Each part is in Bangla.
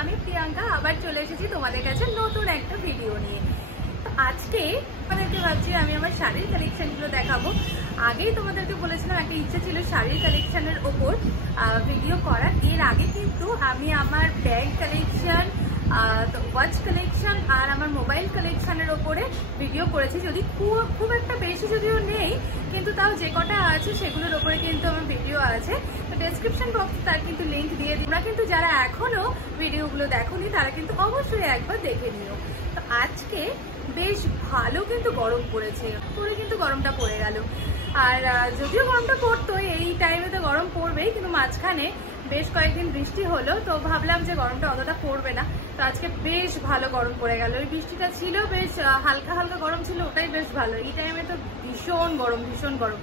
আমি প্রিয়াঙ্কা আবার চলে এসেছি তোমাদের কাছে নতুন একটা ভিডিও নিয়ে। আজকে তোমাদেরকে ভাবছি আমি আমার শাড়ির কালেকশনগুলো দেখাবো। আগেই তোমাদেরকে বলেছিলাম একটা ইচ্ছে ছিল শাড়ির কালেকশনের ওপর ভিডিও করার। এর আগে কিন্তু আমি আমার ব্যাগ কালেকশন, ওয়াচ কালেকশন আর আমার মোবাইল কালেকশনের ওপরে ভিডিও করেছি। যদি খুব একটা বেশি যদিও নেই, কিন্তু তাও যে কটা আছে সেগুলোর ওপরে কিন্তু আমার ভিডিও আছে। তো ডেসক্রিপশন বক্সে তার কিন্তু লিঙ্ক দিয়ে দিই। তোমরা কিন্তু যারা এখনো ভিডিওগুলো দেখোনি তারা কিন্তু অবশ্যই একবার দেখে নিও। তো আজকে বেশ ভালো কিন্তু গরম পড়েছে, পুরো কিন্তু গরমটা পড়ে গেল। আর যদিও গরমটা পড়তো, এই টাইমে তো গরম পড়বেই, কিন্তু মাঝখানে বেশ কয়েকদিন বৃষ্টি হলো, তো ভাবলাম যে গরমটা অতটা পড়বে না। তো আজকে বেশ ভালো গরম পড়ে গেল। ওই বৃষ্টিটা ছিল, বেশ হালকা হালকা গরম ছিল, ওটাই বেশ ভালো। এই টাইমে তো ভীষণ গরম, ভীষণ গরম।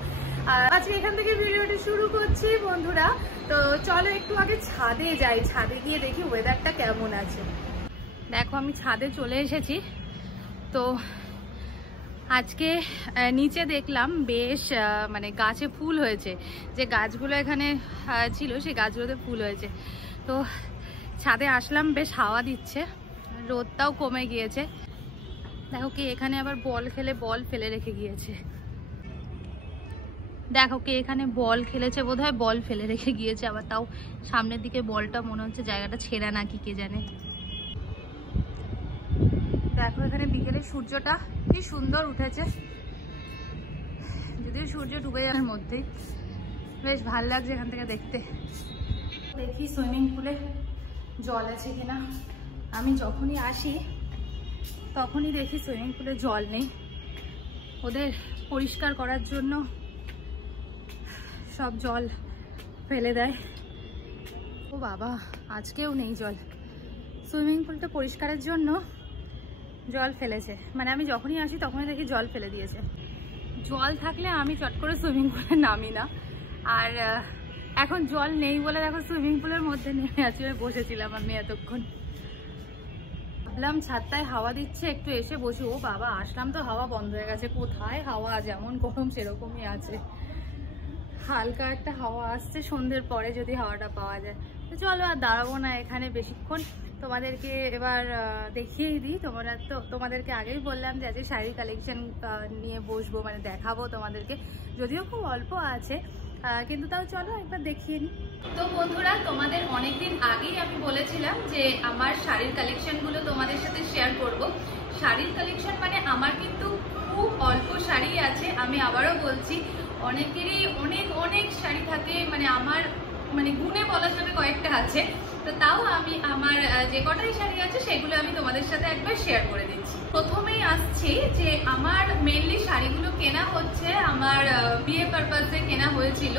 আজকে এখান থেকে ভিডিওটি শুরু করছি বন্ধুরা। তো চলো একটু আগে ছাদে যাই, ছাদে গিয়ে দেখি ওয়েদারটা কেমন আছে। দেখো আমি ছাদে চলে এসেছি। তো আজকে নিচে দেখলাম বেশ মানে গাছে ফুল হয়েছে, যে গাছগুলো এখানে ছিল সেই গাছগুলোতে ফুল হয়েছে। তো ছাদে আসলাম, বেশ হাওয়া দিচ্ছে, রোদটাও কমে গিয়েছে। দেখো কি এখানে আবার বল খেলে বল ফেলে রেখে গিয়েছে। দেখো কে এখানে বল খেলেছে, বোধহয় বল ফেলে রেখে গিয়েছে। আবার তাও সামনের দিকে বলটা মনে হচ্ছে জায়গাটা ছেঁড়া নাকি কে জানে। দেখো এখানে বিকেলে সূর্যটা কি সুন্দর উঠেছে, যদিও সূর্য ডুবে যাওয়ার মধ্যেই। বেশ ভালো লাগছে এখান থেকে দেখতে। দেখি সুইমিং পুলে জল আছে কিনা। আমি যখনই আসি তখনই দেখি সুইমিং পুলে জল নেই। ওদের পরিষ্কার করার জন্য সব জল ফেলে দেয়। ও বাবা, আজকেও নেই জল। সুইমিং পুলটা পরিষ্কারের জন্য জল ফেলেছে, মানে আমি যখনই আসি তখনই দেখি জল ফেলে দিয়েছে। জল থাকলে আমি চট করে সুইমিং পুলে নামি না। আর এখন জল নেই বলে দেখো সুইমিং পুলের মধ্যে নেমে আছি, বসেছিলাম আমি এতক্ষণ। ভাবলাম ছাদটায় হাওয়া দিচ্ছে, একটু এসে বসি। ও বাবা, আসলাম তো হাওয়া বন্ধ হয়ে গেছে। কোথায় হাওয়া, যেমন গরম সেরকমই আছে। হালকা একটা হাওয়া আসছে, সন্ধ্যের পরে যদি হাওয়াটা পাওয়া যায়। তো চলো আর দাঁড়াবো না এখানে বেশিক্ষণ, তোমাদেরকে এবার দেখিয়েই দিই। তোমাদেরকে আগেই বললাম যে আজকে শাড়ি কালেকশন নিয়ে বসবো, মানে দেখাবো তোমাদেরকে। যদিও খুব অল্প আছে, কিন্তু তাও চলো একবার দেখিয়ে নিই। তো বন্ধুরা, তোমাদের অনেকদিন আগেই আমি বলেছিলাম যে আমার শাড়ির কালেকশনগুলো তোমাদের সাথে শেয়ার করব। শাড়ির কালেকশন মানে আমার কিন্তু খুব অল্প শাড়ি আছে। আমি আবারও বলছি, অনেকেরই অনেক অনেক শাড়ি থাকে, মানে আমার মানে গুণে বলা যাবে কয়েকটা আছে। তো তাও আমি আমার যে কটাই শাড়ি আছে সেগুলো আমি তোমাদের সাথে একবার শেয়ার করে দিচ্ছি। প্রথমেই আসছি যে আমার মেনলি শাড়িগুলো কেনা হচ্ছে আমার বিয়ে পারপাসে কেনা হয়েছিল,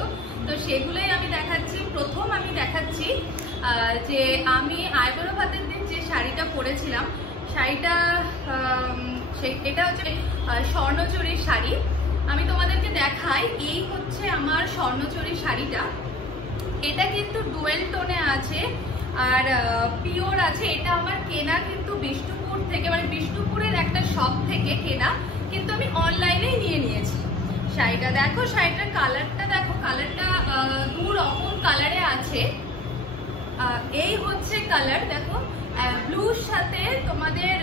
তো সেগুলোই আমি দেখাচ্ছি। প্রথম আমি দেখাচ্ছি যে আমি আইবুড়ো ভাতের দিন যে শাড়িটা পরেছিলাম, শাড়িটা এটা হচ্ছে স্বর্ণচুরির শাড়ি। আমি তোমাদেরকে দেখাই, এই হচ্ছে আমার স্বর্ণচুরির শাড়িটা। এটা কিন্তু ডুয়েল টোনে আছে আর পিওর আছে। এটা আমার কেনা কিন্তু বিষ্ণুপুর থেকে, মানে বিষ্ণুপুরের একটা শপ থেকে কেনা, কিন্তু আমি অনলাইনেই নিয়ে নিয়েছি। শাড়িটা দেখো, শাড়িটার কালারটা দেখো, কালারটা দু রকম কালারে আছে। এই হচ্ছে কালার, দেখো ব্লুর সাথে তোমাদের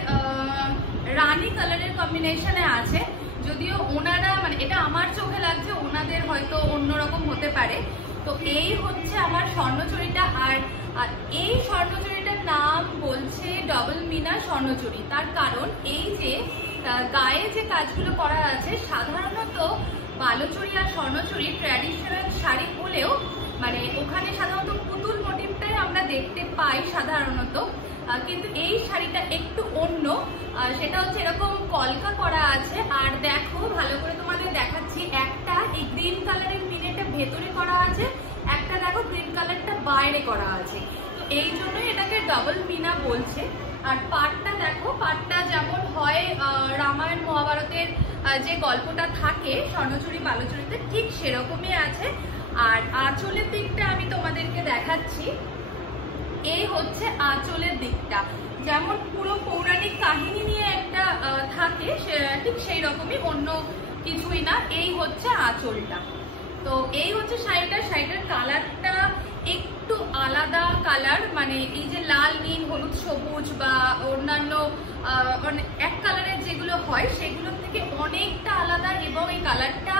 রানী কালারের কম্বিনেশনে আছে। যদিও ওনারা, মানে এটা আমার চোখে লাগছে, ওনাদের হয়তো অন্যরকম হতে পারে। তো এই হচ্ছে আমার স্বর্ণচুরিটা। আর এই স্বর্ণচুরিটার নাম বলছে ডবল মিনা স্বর্ণচুরি। তার কারণ এই যে গায়ে যে কাজগুলো করা আছে, সাধারণত বালুচুরি আর স্বর্ণচুরি ট্র্যাডিশনাল শাড়ি হলেও মানে ওখানে সাধারণত পুতুল মোটিভটাই আমরা দেখতে পাই সাধারণত, কিন্তু এই শাড়িটা একটু অন্য। সেটা হচ্ছে এরকম কলকা করা আছে। আর দেখো ভালো করে তোমাদের দেখাচ্ছি, একটা এই গ্রিন কালারের মিনেটা ভেতরে করা আছে, একটা দেখো গ্রিন কালারটা বাইরে করা আছে। তো এই জন্যই এটাকে ডবল মিনা বলছে। আর পাটটা দেখো, পাটটা যেমন হয় রামায়ণ মহাভারতের যে গল্পটা থাকে স্বর্ণচুরি বালুচুরিতে, ঠিক সেরকমই আছে। আর আঁচলের দিকটা আমি তোমাদেরকে দেখাচ্ছি। এই হচ্ছে আঁচলের দিকটা, যেমন পুরো পৌরাণিক কাহিনী নিয়ে একটা থাকে, ঠিক সেই রকমই, অন্য কিছুই না। এই হচ্ছে আঁচলটা। তো এই হচ্ছে শাড়িটা। শাড়িটার কালারটা একটু আলাদা কালার, মানে এই যে লাল নীল হলুদ সবুজ বা অন্যান্য এক কালারের যেগুলো হয় সেগুলোর থেকে অনেকটা আলাদা, এবং এই কালারটা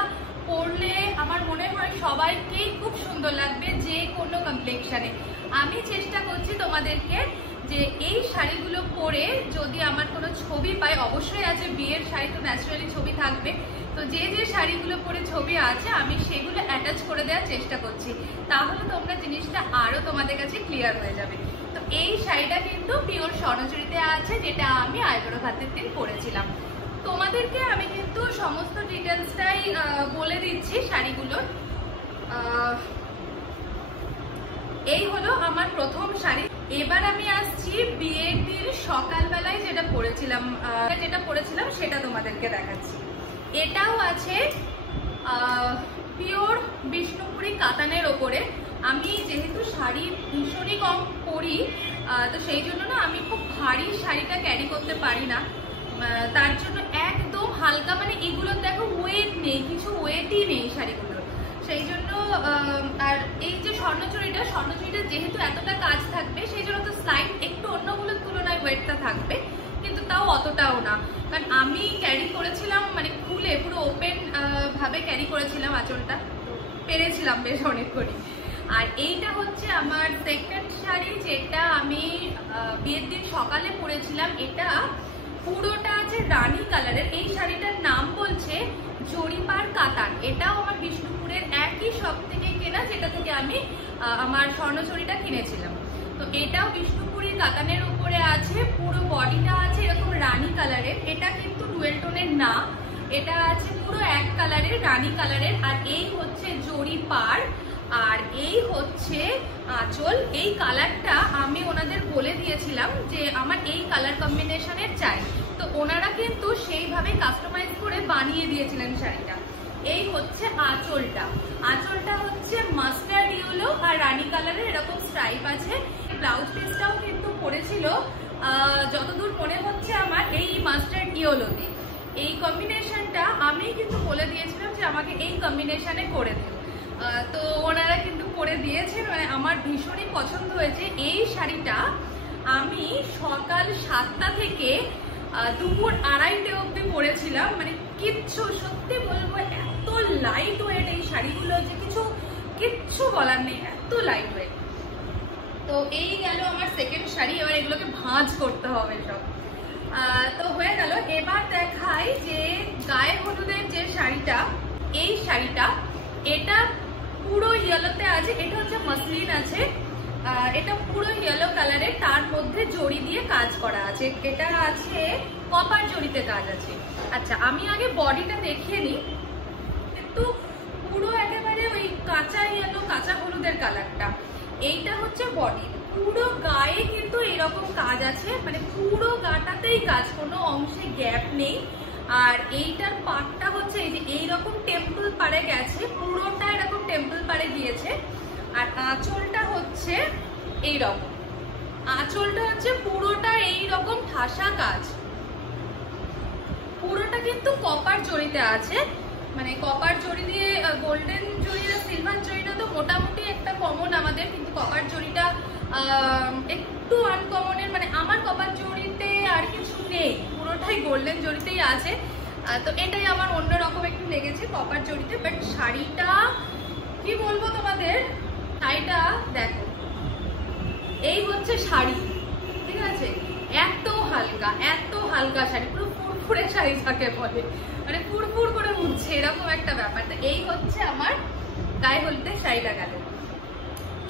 পরলে আমার মনে হয় সবাইকেই খুব সুন্দর লাগবে যে কোনো কমপ্লেক্সনে। আমি চেষ্টা করছি তোমাদেরকে যে এই শাড়িগুলো পরে যদি আমার কোনো ছবি পাই, অবশ্যই আছে বিয়ের শাড়ি তো ন্যাচারালি ছবি থাকবে, তো যে যে শাড়িগুলো পরে ছবি আছে আমি সেগুলো অ্যাটাচ করে দেওয়ার চেষ্টা করছি, তাহলে তোমরা জিনিসটা আরো তোমাদের কাছে ক্লিয়ার হয়ে যাবে। তো এই শাড়িটা কিন্তু পিওর স্বর্ণচুরিতে আছে, যেটা আমি আইবুড়ো ভাতের দিন পরেছিলাম। তোমাদেরকে আমি কিন্তু সমস্ত ডিটেলসটাই বলে দিচ্ছি শাড়িগুলোর। এই হলো আমার প্রথম শাড়ি। এবার আমি আসছি বিয়ের দিন সকালবেলায় যেটা পরেছিলাম সেটা তোমাদেরকে দেখাচ্ছি। এটাও আছে পিওর বিষ্ণুপুরি কাতানের ওপরে। আমি যেহেতু শাড়ি ভীষণই কম পরি, তো সেই জন্য না আমি খুব ভারী শাড়িটা ক্যারি করতে পারি না, তার জন্য একদম হালকা, মানে এগুলো দেখো ওয়েট নেই, কিছু ওয়েটই নেই শাড়িগুলোর, সেই জন্য। আর এই যে স্বর্ণচুরিটা যেহেতু এতটা কাজ থাকবে সেই জন্য তো স্লাইড একটু অন্যগুলোর তুলনায় ওয়েটটা থাকবে, কিন্তু তাও অতটাও না, কারণ আমি ক্যারি করেছিলাম মানে খুলে পুরো ওপেন ভাবে ক্যারি করেছিলাম, আঁচলটা পেরেছিলাম বেশ অনেকক্ষণই। আর এইটা হচ্ছে আমার সেকেন্ড শাড়ি, যেটা আমি বিয়ের দিন সকালে পরেছিলাম। এটা পুরোটা আছে রানী কালারের। এই শাড়িটার নাম বলছে জরিপার কাতান। এটাও আমার বিষ্ণুপুরের একই শপ থেকে কেনা, যেটা থেকে আমি আমার স্বর্ণচুরিটা কিনেছিলাম। তো এটাও বিষ্ণুপুরি কাতানের উপরে আছে, পুরো বডিটা আছে এরকম রানী কালারের। এটা কিন্তু ডুয়েল টোনের না, এটা আছে পুরো এক কালারের, রানী কালারের। আর এই হচ্ছে জরিপার, আর এই হচ্ছে আঁচল। এই কালারটা আমি ওনাদের বলে দিয়েছিলাম যে আমার এই কালার কম্বিনেশনের চাই, তো ওনারা কিন্তু সেইভাবে কাস্টমাইজ করে বানিয়ে দিয়েছিলেন শাড়িটা। এই হচ্ছে আঁচলটা হচ্ছে মাস্টার্ড ইয়েলো আর রানী কালারের এরকম স্ট্রাইপ আছে। ব্লাউজ পিসটাও কিন্তু পরেছিল যতদূর মনে হচ্ছে আমার এই মাস্টার্ড ইয়েলোতে। এই কম্বিনেশনটা আমি কিন্তু বলে দিয়েছিলাম যে আমাকে এই কম্বিনেশনে করে দিন, তো ওনারা কিন্তু করে দিয়েছেন, মানে আমার ভীষণই পছন্দ হয়েছে। এই শাড়িটা আমি সকাল 7টা থেকে দুপুর 2:30 অব্দি পরেছিলাম, মানে কিচ্ছু, সত্যি বলবো এত লাইট ওয়েট এই শাড়িগুলো যে কিচ্ছু বলার নেই, এত লাইট ওয়েট। তো এই গেল আমার সেকেন্ড শাড়ি। এবার এগুলোকে ভাঁজ করতে হবে সব, তো হয়ে গেল। এবার দেখাই যে গায়ে হলুদের যে শাড়িটা, এই শাড়িটা এটা পুরো ইয়েলোতে আছে। এটা হচ্ছে মসলিন আছে, এটা পুরো ইয়েলো কালারের, তার মধ্যে জড়ি দিয়ে কাজ করা আছে। এটা আছে কপার জড়িতে কাজ আছে। আচ্ছা, আমি আগে বডিটা দেখিয়ে নিই, কিন্তু পুরো একেবারে ওই কাঁচা ইয়েলো, কাঁচা হলুদের কালারটা। এইটা হচ্ছে বডি, পুরো গায়ে কিন্তু এরকম কাজ আছে, মানে পুরো গাটাতেই কাজ, কোনো অংশে গ্যাপ নেই। আর এইটার পাটটা হচ্ছে এই যে এইরকম টেম্পল পাড়ে গেছে, পুরোটা এরকম টেম্পল পাড়ে গিয়েছে। আর আঁচলটা হচ্ছে এইরকম, আঁচলটা হচ্ছে পুরোটা এইরকম ঠাসা কাজ, পুরোটা কিন্তু কপার জড়িতে আছে। মানে কপার জড়ি দিয়ে, গোল্ডেন জড়ি আর সিলভার জড়িটা তো মোটামুটি একটা কমন আমাদের, কিন্তু কপার জড়িটা একটু আনকমনের, মানে আমার কপার জড়িতে আর কিছু নেই, পুরোটাই গোল্ডেন জড়িতেই আছে। তো এটাই আমার অন্যরকম একটু লেগেছে কপার জড়িতে। বাট শাড়িটা কি বলবো তোমাদের, শাড়িটা দেখো, এই হচ্ছে শাড়ি, ঠিক আছে, এত হালকা শাড়ি, পুরো ফুরফুরে শাড়ি থাকে বলে, মানে ফুরফুর করে উঠছে এরকম একটা ব্যাপার। তো এই হচ্ছে আমার গায়ে হলুদের শাড়িটা গেল।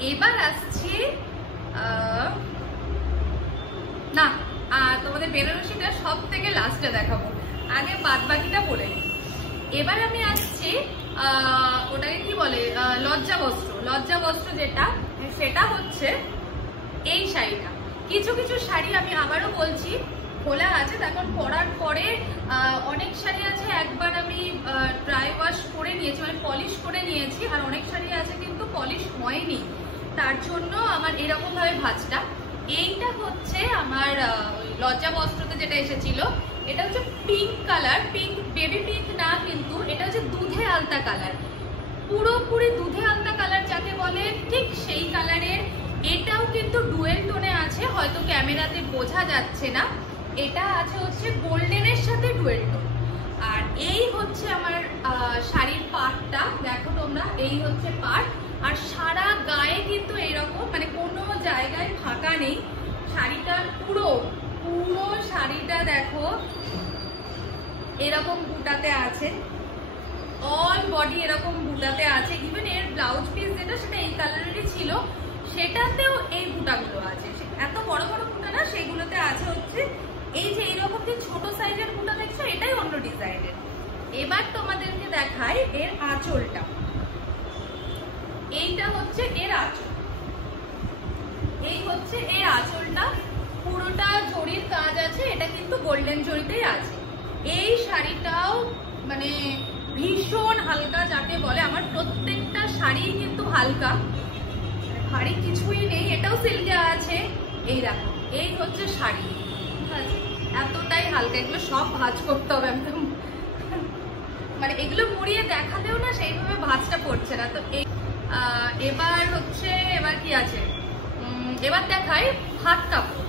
এবার আসছি না, তোমাদের বেনারসিটা সব থেকে লাস্টে দেখাবো, আগে বাদ বাকিটা বলে নিই। এবার আমি আসছি ওটাকে কি বলে, লজ্জা বস্ত্র যেটা, সেটা হচ্ছে এই শাড়িটা। কিছু কিছু শাড়ি আমি আবারও বলছি খোলা আছে, তখন পরার পরে অনেক শাড়ি আছে একবার আমি ড্রাই ওয়াশ করে নিয়েছি, মানে পলিশ করে নিয়েছি, আর অনেক শাড়ি আছে কিন্তু পলিশ হয়নি, তার জন্য আমার এরকম ভাবে ভাঁজটা। এইটা হচ্ছে আমার লজ্জা বস্ত্রতে যেটা এসেছিল, এটা হচ্ছে pink colour, pink baby pink না, কিন্তু এটা হচ্ছে দুধে আলতা কালার, পুরোপুরি দুধে আলতা কালার যাকে বলে, ঠিক সেই কালারের। ক্যামেরাতে বোঝা যাচ্ছে না, এটা আছে হচ্ছে গোল্ডেনের সাথে ডুয়েল টোন। আর এই হচ্ছে আমার শাড়ির পাড়টা, দেখো তোমরা, এই হচ্ছে পাড়। আর সারা গায়ে কিন্তু এইরকম, মানে কোনো জায়গায় ফাঁকা নেই। শাড়িটার পুরো শাড়িটা দেখো এরকম বুটাতে আছে, অল বডি এরকম বুটাতে আছে। ইভেন এর ব্লাউজ পিস যেটা, সেটা এই কালারেরই ছিল, সেটাতেও এই বুটাগুলো আছে। এত বড় বড় বুটা না, সেগুলোতে আছে হচ্ছে এই যে এইরকম যে ছোট সাইজের বুটা দেখছো, এটাই অন্য ডিজাইনের। এবার তোমাদেরকে দেখাই এর আঁচলটা। এইটা হচ্ছে এর আঁচল, এই হচ্ছে এর আঁচলটা, পুরোটা জরির কাজ আছে, এটা কিন্তু গোল্ডেন জরিতেই আছে। এই শাড়িটাও মানে ভীষণ হালকা, যাকে বলে। আমার প্রত্যেকটা শাড়ি কিন্তু হালকা, ভারী কিছুই নেই। এটাও সিল্কে আছে, এই দেখো, এই হচ্ছে শাড়ি, এতটাই হালকা। এগুলো সব ভাঁজ করতে হবে একদম, মানে এগুলো মুড়িয়ে দেখাতেও না সেইভাবে ভাঁজটা পড়ছে না। তো এবার হচ্ছে, এবার কি আছে, এবার দেখাই হাত কাপড়।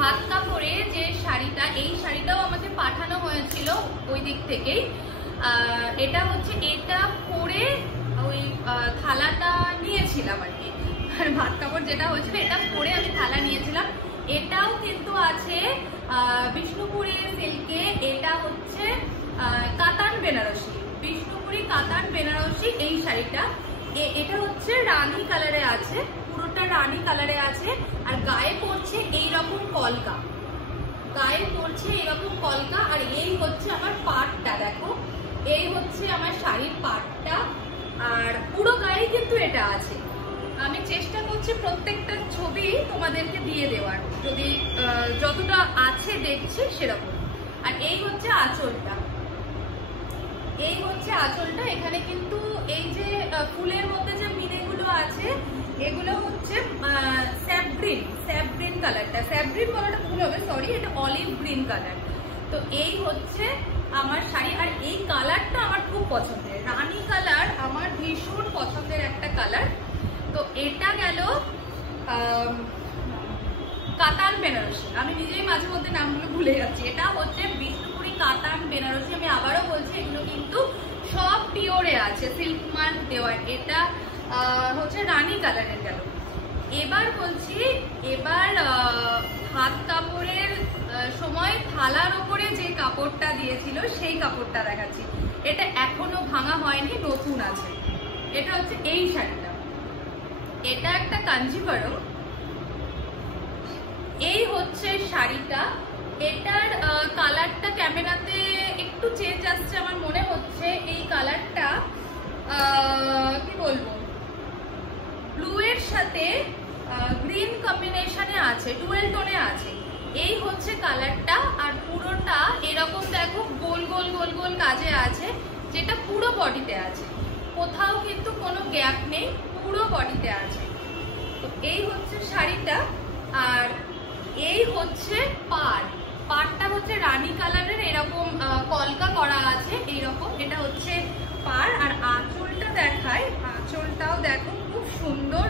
হাত কাপড়ে যে শাড়িটা, এই শাড়িটাও আমাকে পাঠানো হয়েছিল ওই দিক থেকেই। এটা হচ্ছে, এটা পরে ওই থালাটা নিয়েছিলাম আর কি। আর ভাত কাপড় যেটা হয়েছিল, এটা পরে আমি থালা নিয়েছিলাম। এটাও কিন্তু আছে বিষ্ণুপুরি সিল্কে। এটা হচ্ছে কাতান বেনারসি, বিষ্ণুপুরি কাতান বেনারসি এই শাড়িটা। এটা হচ্ছে রানী কালারে আছে, পুরোটা রানী কালারে আছে। আর গায়ে পড়ছে এইরকম কলকা, গায়ে পড়ছে এইরকম কলকা। আর এই হচ্ছে আমার পাটটা, দেখো, এই হচ্ছে আমার শাড়ির পাটটা। আর পুরো গায়ে কিন্তু এটা আছে। আমি চেষ্টা করছি প্রত্যেকটা ছবি তোমাদেরকে দিয়ে দেওয়ার, যদি যতটা আছে দেখছি সেরকম। আর এই হচ্ছে আঁচলটা, এই হচ্ছে আঁচলটা। এখানে কিন্তু এই যে ফুলের মধ্যে যে মিনেগুলো আছে, এগুলো হচ্ছে স্যাপ গ্রিন কালারটা, স্যাপ গ্রিন কালারটা ভুল হবে, সরি, এটা অলিভ গ্রিন কালার। তো এই হচ্ছে আমার শাড়ি। আর এই কালারটা আমার খুব পছন্দের, রানী কালার আমার ভীষণ পছন্দের একটা কালার। তো এটা গেল কাতান বেনারসি। আমি নিজেই মাঝে মধ্যে নামগুলো ভুলে যাচ্ছি। এটা হচ্ছে বিষ্ণুপুরি কাতান বেনারসি। আমি আবারও বলছি, এগুলো কিন্তু সব পিওরে আছে, সিল্ক মার্ক দেওয়ার। এটা হচ্ছে রানী কালারের গেল। এবার বলছি, এবার হাত কাপড়ের সময় থালার উপরে যে কাপড়টা দিয়েছিল, সেই কাপড়টা দেখাচ্ছি। এটা এখনো ভাঙা হয়নি, নতুন আছে। এটা হচ্ছে এই শাড়িটা, এটা একটা কাঞ্জিভারম। এই হচ্ছে শাড়িটা। এটার কালারটা ক্যামেরাতে একটু চেঞ্জ আসছে আমার মনে হচ্ছে। এই কালারটা কি বলবো, ব্লু এর সাথে গ্রিন কম্বিনেশনে আছে, ডুয়েল টোনে আছে। এই হচ্ছে কালারটা। আর পুরোটা এরকম দেখো গোল গোল গোল গোল কাজে আছে, যেটা পুরো বডিতে আছে, কোথাও কিন্তু কোনো গ্যাপ নেই, পুরো বডিতে আছে। তো এই হচ্ছে শাড়িটা। আর এই হচ্ছে পাড়টা হচ্ছে রানী কালারের, এরকম কলকা করা আছে এইরকম। এটা হচ্ছে পাড়। আর আঁচলটা দেখাই, আঁচলটাও দেখো খুব সুন্দর।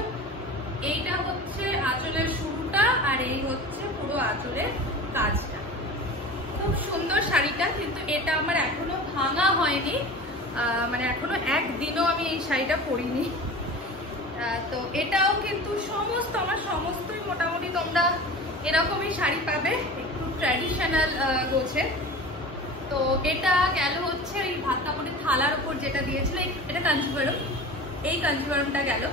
এইটা হচ্ছে আঁচলের শুরুটা, আর এই হচ্ছে পুরো আঁচলের কাজটা। খুব সুন্দর শাড়িটা, কিন্তু এটা আমার এখনো ভাঙা হয়নি, মানে এখনো একদিনও আমি এই শাড়িটা পরিনি। তো এটাও কিন্তু সমস্ত, আমার সমস্তই মোটামুটি তোমরা এরকমই শাড়ি পাবে, একটু ট্র্যাডিশনাল গোছে। তো এটা গেল হচ্ছে এই ভাত কাপড়ের থালার উপর যেটা দিয়েছিল, এটা কাঞ্জিভারম। এই কাঞ্জিভারমটা গেল।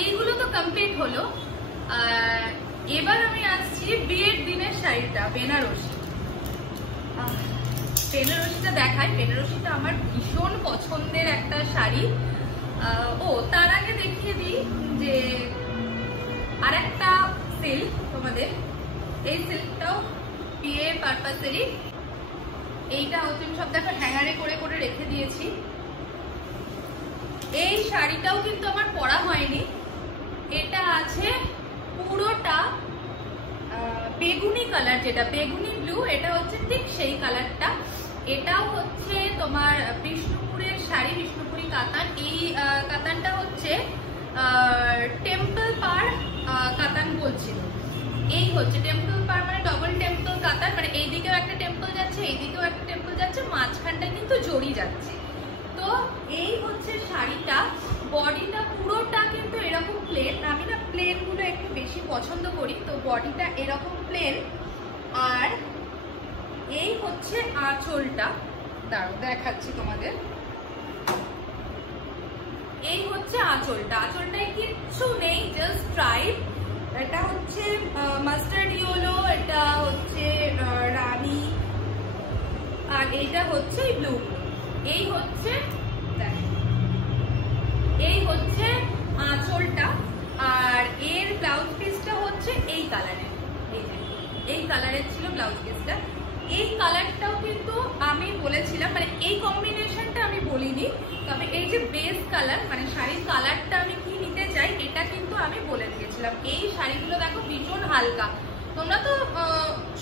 এইগুলো তো কমপ্লিট হলো। এবার আমি আসছি বিয়ের দিনের শাড়িটা, বেনারসি। বেনারসিটা দেখাই। বেনারসিটা আমার ভীষণ পছন্দের একটা শাড়ি। তার আগে দেখিয়ে দিই যে আর একটা সিল্ক তোমাদের। এই সিল্কটাও বিয়ের পারপাসেরই। এইটা হচ্ছে সব দেখো হ্যাঙ্গারে করে করে রেখে দিয়েছি। এই শাড়িটাও কিন্তু আমার পরা হয়নি। এটা আছে পুরোটা বেগুনি কালার, যেটা বেগুনি ব্লু, এটা হচ্ছে ঠিক সেই কালারটা। এটাও হচ্ছে তোমার বিষ্ণুপুরের শাড়ি, বিষ্ণুপুরি কাতান। এই কাতানটা হচ্ছে টেম্পল পাড় কাতান বলছিল। এই হচ্ছে টেম্পল পাড় মানে ডবল টেম্পল কাতার, মানে এইদিকেও একটা টেম্পল যাচ্ছে, এইদিকেও একটা টেম্পল যাচ্ছে, মাঝখানটা কিন্তু জড়ি যাচ্ছে। তো এই হচ্ছে শাড়িটা, বডিটা পুরোটা কিন্তু এরকম প্লেন। আমি না প্লেন গুলো একটু বেশি পছন্দ করি, তো বডিটা এরকম প্লেন। আর এই হচ্ছে আঁচলটা, দাঁড়াও দেখাচ্ছি তোমাদের। এই হচ্ছে আঁচলটা, আঁচলটায় কিচ্ছু নেই, জাস্ট স্ট্রাইপ। এটা হচ্ছে মাস্টার্ড ইয়েলো, এটা হচ্ছে রানী, আর এইটা হচ্ছে ব্লু। এই হচ্ছে আঁচলটা। আর এর ব্লাউজ পিসটা হচ্ছে এই কালারের, এই কালারের ছিল ব্লাউজ পিসটা। এই কালারটাও কিন্তু আমি বলেছিলাম, মানে এই কম্বিনেশনটা আমি বলিনি, তবে এই যে বেস কালার মানে শাড়ির কালারটা আমি কি নিতে চাই এটা কিন্তু আমি বলে দিয়েছিলাম। এই শাড়িগুলো দেখো ভীষণ হালকা, তোমরা তো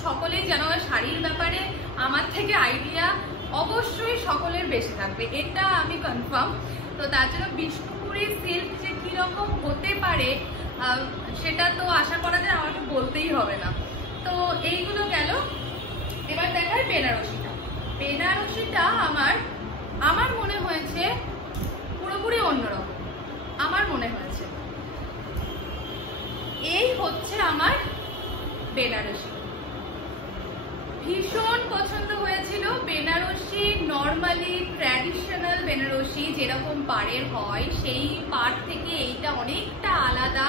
সকলেই জানো শাড়ির ব্যাপারে আমার থেকে আইডিয়া অবশ্যই সকলের বেশি থাকবে, এটা আমি কনফার্ম। তো তার জন্য বিষ্ণুপুরি সিল্ক যে কিরকম হতে পারে সেটা তো আশা করা যায়, আমাকে বলতেই হবে না। তো এইগুলো গেল। এবার দেখায় বেনারসিটা। বেনারসিটা আমার মনে হয়েছে পুরোপুরি অন্যরকম, আমার মনে হয়েছে। এই হচ্ছে আমার বেনারসি, ভীষণ পছন্দ হয়েছিল। বেনারসি নর্মালি ট্র্যাডিশনাল বেনারসি যেরকম পাড়ের হয় সেই পাড় থেকে এইটা অনেকটা আলাদা।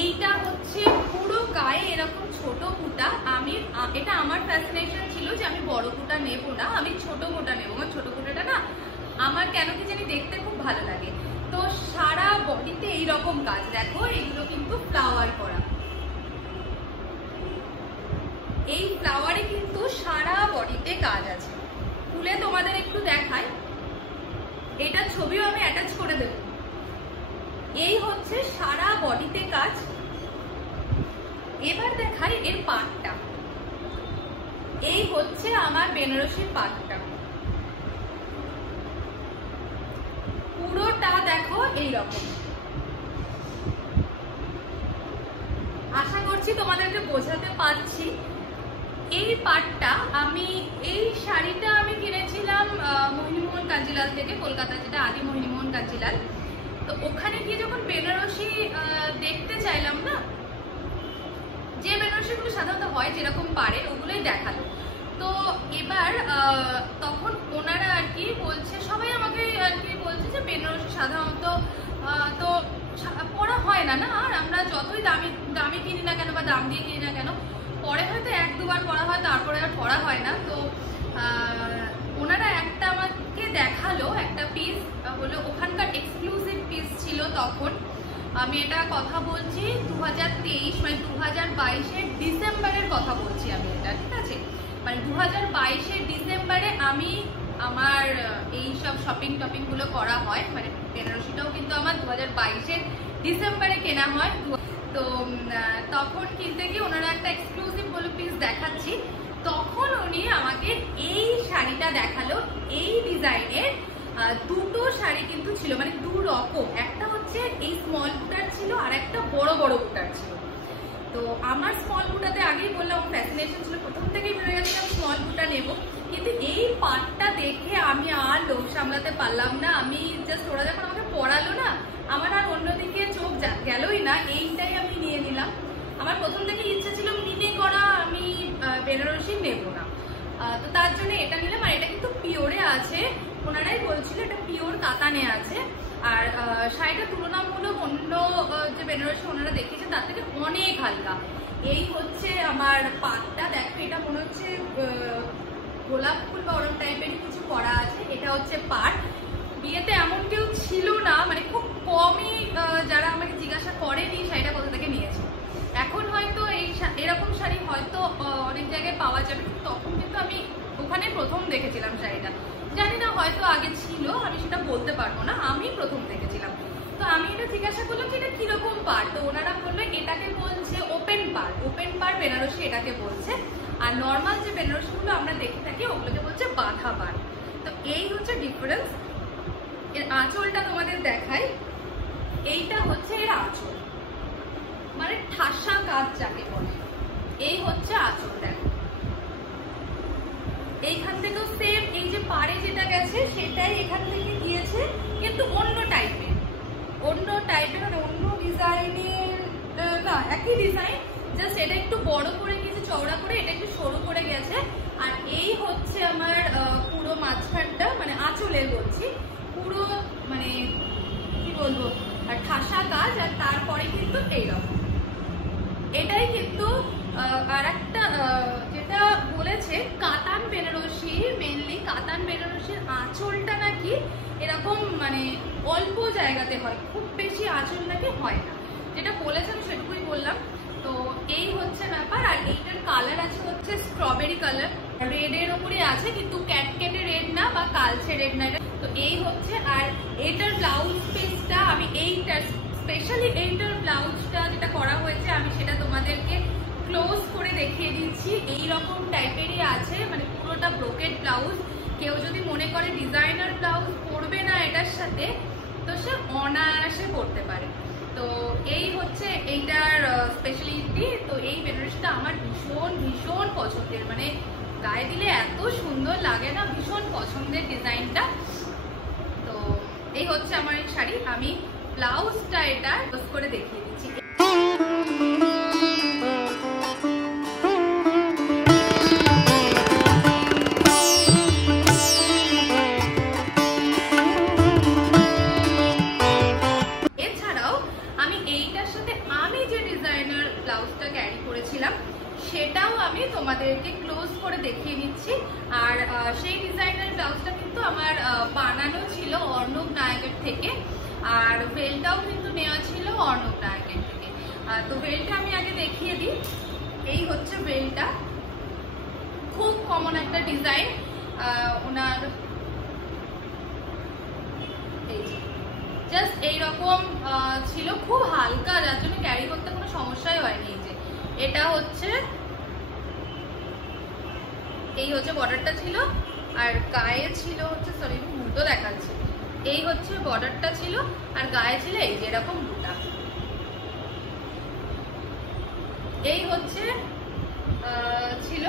এইটা হচ্ছে পুরো গায়ে এরকম ছোট বুটা। এটা আমার ফ্যাসিনেশন ছিল যে আমি বড় বুটা নেব না, আমি ছোট বুটা নেবো। আমার ছোট বুটাটা না আমার কেন কি জানি দেখতে খুব ভালো লাগে। তো সারা বডিতে এইরকম কাজ, দেখো এগুলো কিন্তু ফ্লাওয়ার করা, এই ফ্লাওয়ারে কিন্তু সারা বডিতে কাজ আছে। খুলে তোমাদের একটু দেখাই, এটা ছবিও আমি অ্যাটাচ করে দেব। এই হচ্ছে সারা বডিতে কাজ। এবার দেখাই এর পাটটা। এই হচ্ছে আমার বেনারসির পাটটা, পুরোটা দেখো এইরকম। আশা করছি তোমাদেরকে বোঝাতে পারছি। এই পাটটা এই শাড়িটা আমি কিনেছিলাম মোহিনীমোহন কাঞ্জিলাল থেকে, কলকাতা যেটা আদি মোহিনীমোহন কাঞ্জিলাল। তো ওখানে গিয়ে যখন বেনারসি দেখতে চাইলাম না, যে বেনারসিগুলো সাধারণত হয় যেরকম পারে ওগুলোই দেখালো। তো এবার তখন ওনারা আর কি বলছে, সবাই আমাকে আর কি বলছে যে বেনারসি সাধারণত তো পরা হয় না, আর আমরা যতই দামি কিনি না কেন বা দাম দিয়ে কিনি না কেন, পরে হয়তো এক দুবার পরা হয়, তারপরে আর পরা হয় না। তো ওনারা একটা আমাকে দেখালো একটা পিস, বললো ওখানকার এক্সক্লুসিভ পিস ছিল তখন। আমি এটা কথা বলছি 2023 মানে 2022-এর ডিসেম্বরের কথা বলছি আমি এটা, ঠিক আছে? মানে 2022-এর ডিসেম্বরে আমি আমার এই সব শপিং টপিং গুলো করা হয়, মানে বেনারসিটাও কিন্তু আমার 2022-এর ডিসেম্বরে কেনা হয়। তো তখন কিনতে গিয়ে ওনারা একটা এক্সক্লুসিভ বলে পিস দেখাচ্ছি, তখন উনি আমাকে এই শাড়িটা দেখালো। এই ডিজাইনের দুটো শাড়ি কিন্তু ছিল, মানে দু রকম, একটা হচ্ছে এই স্মল বুটার ছিল আর একটা বড় বড় বুটার ছিল। তো আমার স্মল বুটাতে আগেই বললাম ফ্যাসিনেশন ছিল, প্রথম থেকেই ভেবে গেছিলাম স্মল বুটা নেব। কিন্তু এই পাটটা দেখে আমি আর লোভ সামলাতে পারলাম না। আমি জাস্ট ওরা যখন আমাকে পরালো না, আমার আর অন্যদিকে চোখ গেলই না, এইটাই আমি নিয়ে নিলাম। আমার প্রথম থেকে ইচ্ছা ছিল মিনে করা আমি বেনারসি নেব না, তো তার জন্য এটা নিলাম। আর এটা কিন্তু পিওরে আছে, ওনারাই বলছিল এটা পিওর কাতানে আছে। আর শাড়িটা তুলনামূলক অন্য যে বেনারসি ওনারা দেখিয়েছে তার থেকে অনেক হালকা। এই হচ্ছে আমার পাটটা, দেখো এটা মনে হচ্ছে গোলাপ ফুল বা ওরম টাইপের কিছু করা আছে। এটা হচ্ছে পাট। বিয়েতে এমন কেউ ছিল না, মানে খুব কমই যারা আমাকে জিজ্ঞাসা করেনি শাড়িটা কোথা থেকে নিয়েছে। এখন হয়তো এরকম শাড়ি হয়তো অনেক জায়গায় পাওয়া যাবে, তখন কিন্তু আমি ওখানে প্রথম দেখেছিলাম শাড়িটা। জানি না হয়তো আগে ছিল, আমি সেটা বলতে পারবো না, আমি প্রথম দেখেছিলাম। তো আমি এটা জিজ্ঞাসা করলাম যে এটা কিরকম পাড়, তো ওনারা বললো এটাকে বলছে ওপেন পাড়, ওপেন পাড় বেনারসি এটাকে বলছে। আর নর্মাল যে বেনারসিগুলো আমরা দেখে থাকি ওগুলোকে বলছে বাঁধা পাড়। তো এই হচ্ছে ডিফারেন্স। এর আঁচলটা তোমাদের দেখাই, এইটা হচ্ছে এর আঁচল, মানে ঠাসা কাজ যাকে বলে। এটাই এখান থেকে দিয়েছে, কিন্তু অন্য টাইপের মানে অন্য ডিজাইনের না, একই ডিজাইন, জাস্ট এটা একটু বড় করে গিয়েছে, চওড়া করে, এটা একটু সরু করে গেছে। আর এই হচ্ছে আমার পুরো মাঝখানটা, মানে আঁচলের বলছি, পুরো মানে কি বলবো, আর ঠাসা কাজ। আর তারপরে কিন্তু এইরকম, এটাই কিন্তু আর একটা যেটা বলেছে কাতান বেনারসি, মেনলি কাতান বেনারসির আঁচলটা নাকি এরকম মানে অল্প জায়গাতে হয়, খুব বেশি আঁচল নাকি হয় না, যেটা বলেছে আমি সেটুকুই বললাম। তো এই হচ্ছে ব্যাপার। আর এইটার কালার আছে হচ্ছে স্ট্রবেরি কালার, রেডের ওপরে আছে, কিন্তু ক্যাটকেটে রেড না বা কালচে রেড না। তো এই হচ্ছে, আর এইটার ব্লাউজ পিসটা আমি এইটার স্পেশালি এইটার ব্লাউজটা যেটা করা হয়েছে আমি সেটা তোমাদেরকে ক্লোজ করে দেখিয়ে দিচ্ছি। এইরকম টাইপেরই আছে, মানে পুরোটা ব্রোকেড ব্লাউজ। কেউ যদি মনে করে ডিজাইনার ব্লাউজ পরবে না এটার সাথে, তো সে অনায়াসে পরতে পারে। তো এই হচ্ছে এইটার স্পেশালিটি। তো এই বেনারসিটা আমার ভীষণ ভীষণ পছন্দের, মানে গায়ে দিলে এত সুন্দর লাগে না, ভীষণ পছন্দের ডিজাইনটা। তো এই হচ্ছে আমার এই শাড়ি, আমি ব্লাউজটা এটা ক্লোজ করে দেখিয়ে দিচ্ছি। এছাড়াও আমি এইটার সাথে আমি যে ডিজাইনার ব্লাউজটা ক্যারি করেছিলাম সেটাও আমি তোমাদেরকে ক্লোজ করে দেখিয়ে নিচ্ছি। আর সেই ডিজাইনার ব্লাউজটা কিন্তু আমার বানানো ছিল অর্ণব নায়কের থেকে, আর বেলটাও কিন্তু নেওয়া ছিল অর্ণব নায়কের থেকে। তো বেলটা আমি আগে দেখিয়ে দিই। এই হচ্ছে বেলটা, খুব কমন একটা ডিজাইন ওনার, জাস্ট এইরকম ছিল, খুব হালকা, যার জন্য ক্যারি করতে কোনো সমস্যাই হয়নি। এই যে এটা হচ্ছে, এই হচ্ছে বর্ডারটা ছিল, আর গায়ে ছিল হচ্ছে, সরি উল্টো দেখাচ্ছি, এই হচ্ছে বর্ডারটা ছিল, আর গায়ে ছিল এই যে এরকম বুটা। এই হচ্ছে ছিল,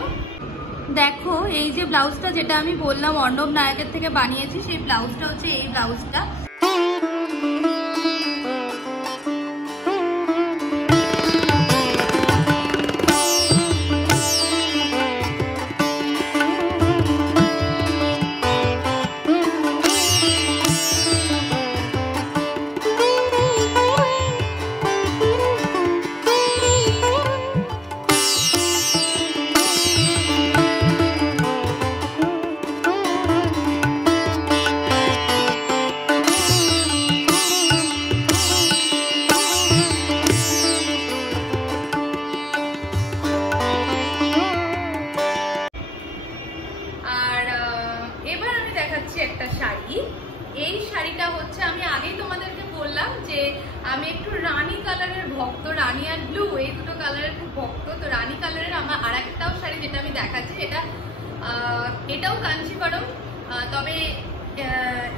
দেখো এই যে ব্লাউজটা যেটা আমি বললাম অর্ণব নায়কের থেকে বানিয়েছি, সেই ব্লাউজটা হচ্ছে এই ব্লাউজটা। একটা শাড়ি, এই শাড়িটা হচ্ছে আমি আগেই তোমাদেরকে বললাম যে আমি একটু রানী কালারের ভক্ত, রানী আর ব্লু এই দুটো কালারের খুব ভক্ত। তো রানী কালারের আমার আর একটাও শাড়ি যেটা আমি দেখাচ্ছি, এটাও কাঞ্চিপুরম, তবে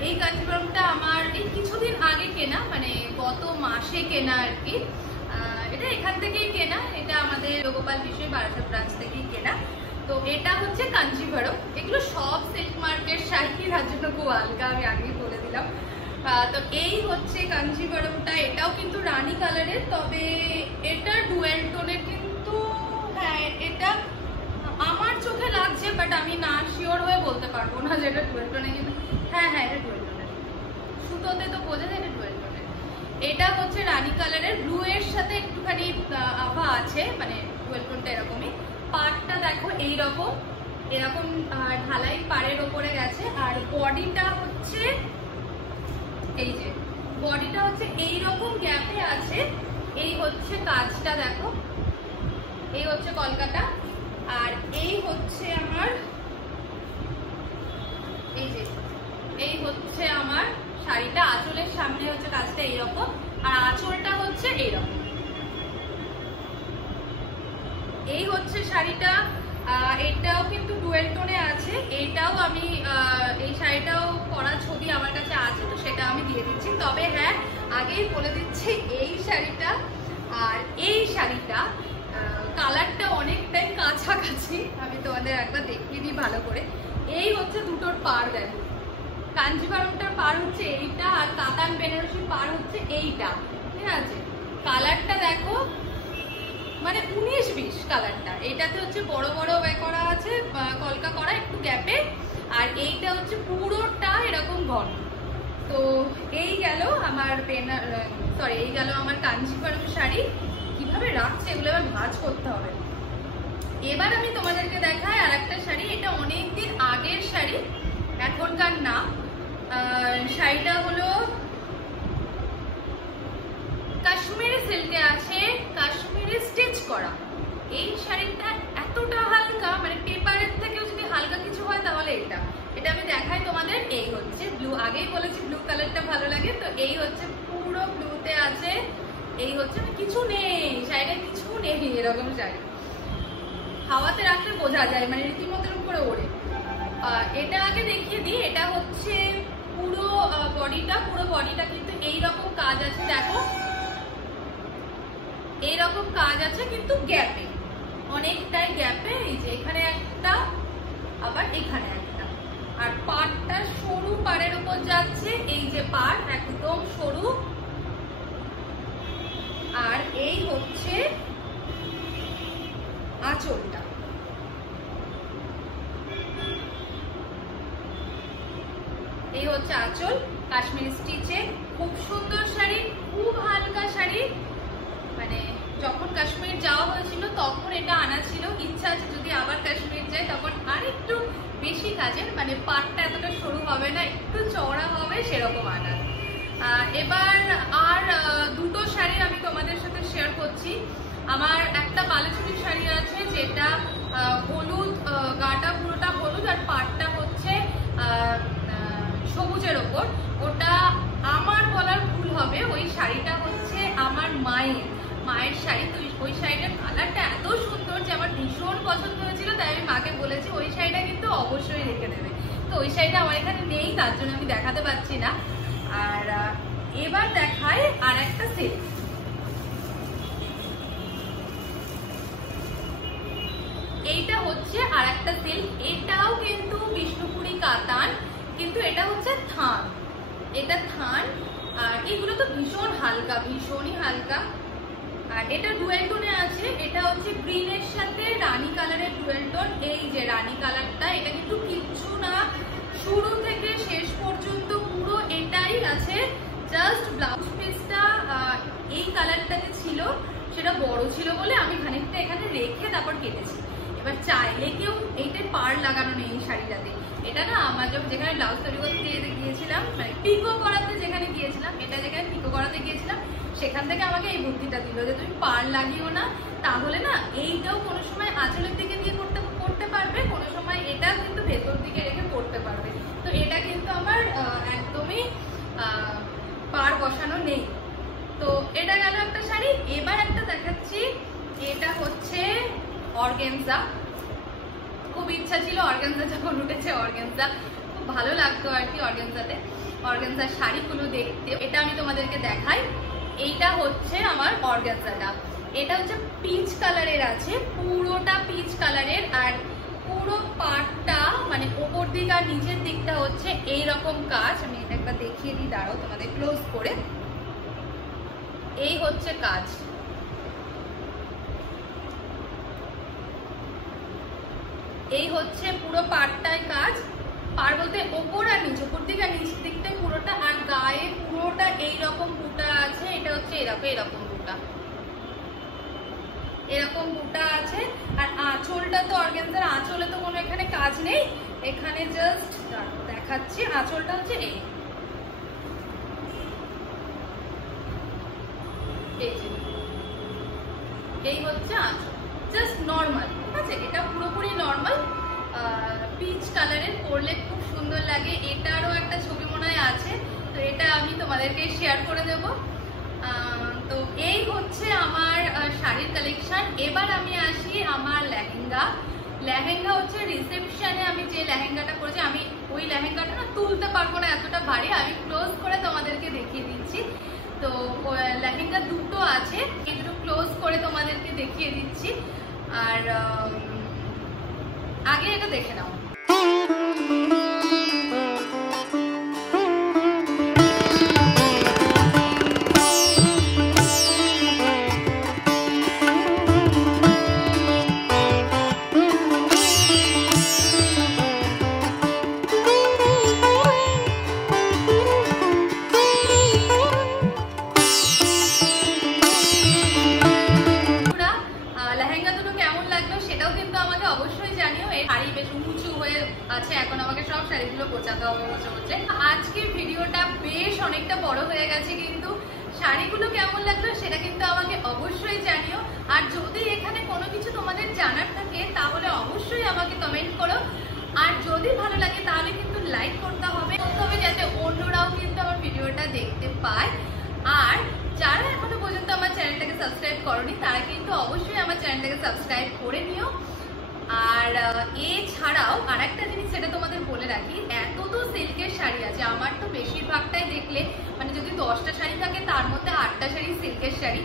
এই কাঞ্চিপুরমটা আমার এই কিছুদিন আগে কেনা, মানে গত মাসে কেনা আর কি। এটা এখান থেকেই কেনা, এটা আমাদের গোপাল বিশ্বের বারাসাত ব্রাঞ্চ থেকেই কেনা। তো এটা হচ্ছে কাঞ্চিপুরম, এগুলো সব সিল্ক মার্কেট শাড়ি, তার জন্য খুব হালকা, আমি আগেই বলে দিলাম। তো এই হচ্ছে কাঞ্চিপুরমটা, এটাও কিন্তু রানী কালারের, তবে এটা ডুয়েল টোনের, কিন্তু হ্যাঁ এটা আমার চোখে লাগছে, বাট আমি না শিওর হয়ে বলতে পারবো না যে এটা ডুয়েল টোনে, কিন্তু হ্যাঁ এটা ডুয়েল টোনের, সুতোতে তো বোঝা যায় এটা ডুয়েল টোনের। এটা হচ্ছে রানী কালারের, ব্লু এর সাথে একটুখানি আভা আছে, মানে ডুয়েল টোনটা এরকমই। পাড়টা দেখো এইরকম, এরকম ঢালাই পাড়ের ওপরে গেছে, আর বডিটা হচ্ছে এই যে বডিটা হচ্ছে এইরকম গ্যাপে আছে। এই হচ্ছে কাজটা দেখো, এই হচ্ছে কলকাতা, আর এই হচ্ছে আমার এই যে এই হচ্ছে আমার শাড়িটা, আঁচলের সামনে হচ্ছে কাজটা এইরকম, আর আঁচলটা হচ্ছে এইরকম। এই হচ্ছে শাড়িটা, এটাও কিন্তু ডুয়েল টোনে আছে, এটাও আমি এই শাড়িটাও পরা ছবি আমার কাছে আছে, তো সেটা আমি দিয়ে দিচ্ছি। তবে হ্যাঁ আগেই বলে দিচ্ছি, এই শাড়িটা আর এই শাড়িটা কালারটা অনেকটাই কাছাকাছি, আমি তোমাদের একবার দেখিয়ে দিই ভালো করে। এই হচ্ছে দুটোর পাড়, দেখো কাঞ্জিভারমটার পার হচ্ছে এইটা, আর কাতান বেনারসির পার হচ্ছে এইটা, ঠিক আছে? কালারটা দেখো, মানে 19-20 কালারটা। এটাতে হচ্ছে বড় বড় করা আছে, কলকা করা একটু গ্যাপে, আর এইটা হচ্ছে পুরোটা এরকম ঘন। তো এই গেল আমার এই গেল আমার কাঞ্জিভারম শাড়ি। কিভাবে রাখছে এগুলো এবার ভাঁজ করতে হবে। এবার আমি তোমাদেরকে দেখাই আর একটা শাড়ি। এটা অনেকদিন আগের শাড়ি, এখনকার না। শাড়িটা হলো কাশ্মীরি সিল্কে আছে, কাশ্মীরি স্টিচ করা। এই শাড়িটা এতটা হালকা, মানে পেপারের থেকেও যদি হালকা কিছু হয় তাহলে এটা আমি দেখাই তোমাদের। এই হচ্ছে ব্লু, আগেই বলেছি ব্লু কালারটা ভালো লাগে, তো এই হচ্ছে পুরো ব্লুতে আছে। এই হচ্ছে কিছু নেই শাড়িটা, কিছু নেই, এরকম শাড়ি হাওয়াতে রাখলে বোঝা যায়, মানে রীতিমতন করে ওড়ে। এটা আগে দেখিয়ে দিই। এটা হচ্ছে পুরো বডিটা কিন্তু এইরকম কাজ আছে, দেখো এইরকম কাজ আছে, কিন্তু গ্যাপে, অনেকটাই গ্যাপে। এই যে এখানে একটা, আবার এখানে একটা, আর পাড়টা সরু পাড়ের উপর যাচ্ছে। এই যে পাড় একদম সরু, আর এই হচ্ছে আঁচলটা। এই হচ্ছে আঁচল, কাশ্মীরি স্টিচে, খুব সুন্দর শাড়ি, খুব হালকা শাড়ি। মানে যখন কাশ্মীর যাওয়া হয়েছিল তখন এটা আনা ছিল, ইচ্ছা আছে যদি আবার কাশ্মীর যাই তখন আর একটু বেশি কাজের, মানে পাটটা এতটা সরু হবে না, একটু চওড়া হবে, সেরকম আনার। এবার আর দুটো শাড়ি আমি তোমাদের সাথে শেয়ার করছি। আমার একটা বালুচুরি শাড়ি আছে, যেটা হলুদ, গাটা পুরোটা হলুদ, আর পাটটা হচ্ছে সবুজের ওপর। ওটা আমার বলার ভুল হবে, ওই শাড়িটা হচ্ছে আমার মায়ের শাড়ি। তো ওই শাড়িটার কালারটা এত সুন্দর যে আমার ভীষণ পছন্দ হয়েছিল, তাই আমি মাকে বলেছি ওই শাড়িটা কিন্তু অবশ্যই রেখে দেবে। তো ওই শাড়িটা আমার এখানে নেই, তার জন্য আমি দেখাতে পারছি না। আর এবার দেখাই আর একটা সেট। এইটা হচ্ছে আর একটা সিল্ক, এটাও কিন্তু বিষ্ণুপুরি কাতান, কিন্তু এটা হচ্ছে থান, এটা থান। আর এগুলো তো ভীষণ হালকা, ভীষণই হালকা। আর এটা ডুয়েল টোনে আছে, এটা হচ্ছে গ্রিনের সাথে রানী কালারের ডুয়েল টোন। এই যে রানী কালারটা, এটা কিন্তু কিচ্ছু না, শুরু থেকে শেষ পর্যন্ত পুরো এটাই আছে। জাস্ট ব্লাউজ পিসটা এই কালারটাতে ছিল, সেটা বড় ছিল বলে আমি খানিকটা এখানে রেখে তারপর কেটেছি। এবার চাইলে কেউ এইটাই পাড় লাগানো নেই এই শাড়িটাতে। এটা না আমার যেখানে ব্লাউজ তৈরি করতে গিয়েছিলাম, মানে পিকো করাতে যেখানে গিয়েছিলাম, এটা যেখানে পিকো করাতে গিয়েছিলাম, সেখান থেকে আমাকে এই বুদ্ধিটা দিল যে তুমি পাড় লাগিও না, তাহলে না এইটাও কোনো সময় আঁচলের দিকে দিয়ে করতে পারবে, কোনো সময় এটা কিন্তু ভেতর দিকে রেখে করতে পারবে। তো এটা কিন্তু আমার একদমই পাড় বসানো নেই। তো এটা গেল একটা শাড়ি। এবার একটা দেখাচ্ছি, এটা হচ্ছে অর্গানজা। খুব ইচ্ছা ছিল অর্গানজা, যখন উঠেছে অর্গানজা খুব ভালো লাগতো আর কি, অর্গানজার শাড়িগুলো দেখতে। এটা আমি তোমাদেরকে দেখাই। এইটা হচ্ছে আমার অর্গানজাটা, এটা হচ্ছে পিচ কালারের আছে, পুরোটা পিচ কালারের। আর পুরো পাটটা মানে ওপর দিক আর নিচের দিকটা হচ্ছে এইরকম কাজ। আমি এটা একবার দেখিয়ে দিই, দাঁড়াও তোমাদের ক্লোজ করে। এই হচ্ছে কাজ, এই হচ্ছে পুরো পাটটায় কাজ। পাড় বলতে ওপর আর নিচ, উপর দিক আর নিচ দিকটা পুরোটা। আর গায়ে পুরোটা এইরকম বুটা আছে, এটা হচ্ছে এরকম বুটা, এরকম বুটা আছে। আর আঁচলটা তো অর্গানজার, আঁচলে তো কোনো এখানে কাজ নেই, এখানে জাস্ট দেখাচ্ছি। আঁচলটা হচ্ছে এই হচ্ছে আঁচল, জাস্ট নর্মাল, ঠিক আছে? এটা পুরোপুরি নর্মাল, পিচ কালারের, পরলে খুব সুন্দর লাগে। এটারও একটা ছবি মনে হয় আছে, তো এটা আমি তোমাদেরকে শেয়ার করে দেব। তো এই হচ্ছে আমার শাড়ির কালেকশন। এবার আমি আসি আমার লেহেঙ্গা হচ্ছে রিসেপশনে আমি যে লেহেঙ্গাটা করেছি, আমি ওই লেহেঙ্গাটা না তুলতে পারবো না, এতটা ভারী। আমি ক্লোজ করে তোমাদেরকে দেখিয়ে দিচ্ছি। তো লেহেঙ্গা দুটো আছে, এই দুটো ক্লোজ করে তোমাদেরকে দেখিয়ে দিচ্ছি। আর আগে এটা দেখে নাও। হয়ে গেছে কিন্তু শাড়িগুলো কেমন লাগলো সেটা কিন্তু আমাকে অবশ্যই জানিও। আর যদি এখানে কোনো কিছু তোমাদের জানার থাকে তাহলে অবশ্যই আমাকে কমেন্ট করো। আর যদি ভালো লাগে তাহলে কিন্তু লাইক করতে হবে যাতে অন্যরাও কিন্তু আমার ভিডিওটা দেখতে পায়। আর যারা এখনো পর্যন্ত আমার চ্যানেলটাকে সাবস্ক্রাইব করোনি তারা কিন্তু অবশ্যই আমার চ্যানেলটাকে সাবস্ক্রাইব করে নিও। আর এছাড়াও আর একটা জিনিস সেটা তোমাদের বলে রাখি, এত তো সিল্কের শাড়ি আছে, আমার তো বেশিরভাগটাই দেখলে মানে যদি 10টা শাড়ি থাকে তার মধ্যে 8টা শাড়ি সিল্কের শাড়ি।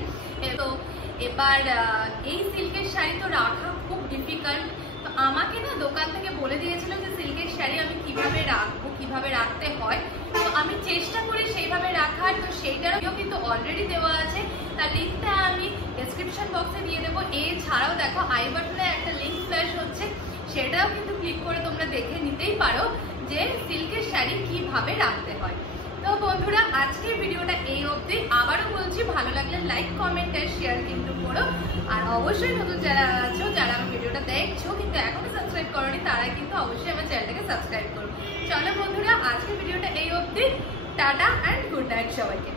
তো এবার এই সিল্কের শাড়ি তো রাখা খুব ডিফিকাল্ট। তো আমাকে না দোকান থেকে বলে দিয়েছিল যে সিল্কের শাড়ি আমি কিভাবে রাখবো, কিভাবে রাখতে হয়। তো আমি চেষ্টা করি সেইভাবে রাখার। তো সেইটারও কিন্তু অলরেডি দেওয়া আছে, তার লিঙ্কটা আমি ডেসক্রিপশন বক্সে দিয়ে দেবো। এছাড়াও দেখো আই বাটনে একটা লিঙ্ক ফ্ল্যাশ হচ্ছে, সেটাও কিন্তু ক্লিক করে তোমরা দেখে নিতেই পারো যে সিল্কের শাড়ি কিভাবে রাখতে হয়। তো বন্ধুরা আজকের ভিডিওটা এই অবধি। আবারও বলছি ভালো লাগলে লাইক কমেন্ট আর শেয়ার কিন্তু করো। আর অবশ্যই নতুন যারা আছো, যারা আমার ভিডিওটা দেখছো কিন্তু এখনো সাবস্ক্রাইব করোনি তারা কিন্তু অবশ্যই আমার চ্যানেলটাকে সাবস্ক্রাইব করো। চলো বন্ধুরা আজকের ভিডিওটা এই অবধি। টাটা অ্যান্ড গুড নাইট সবাইকে।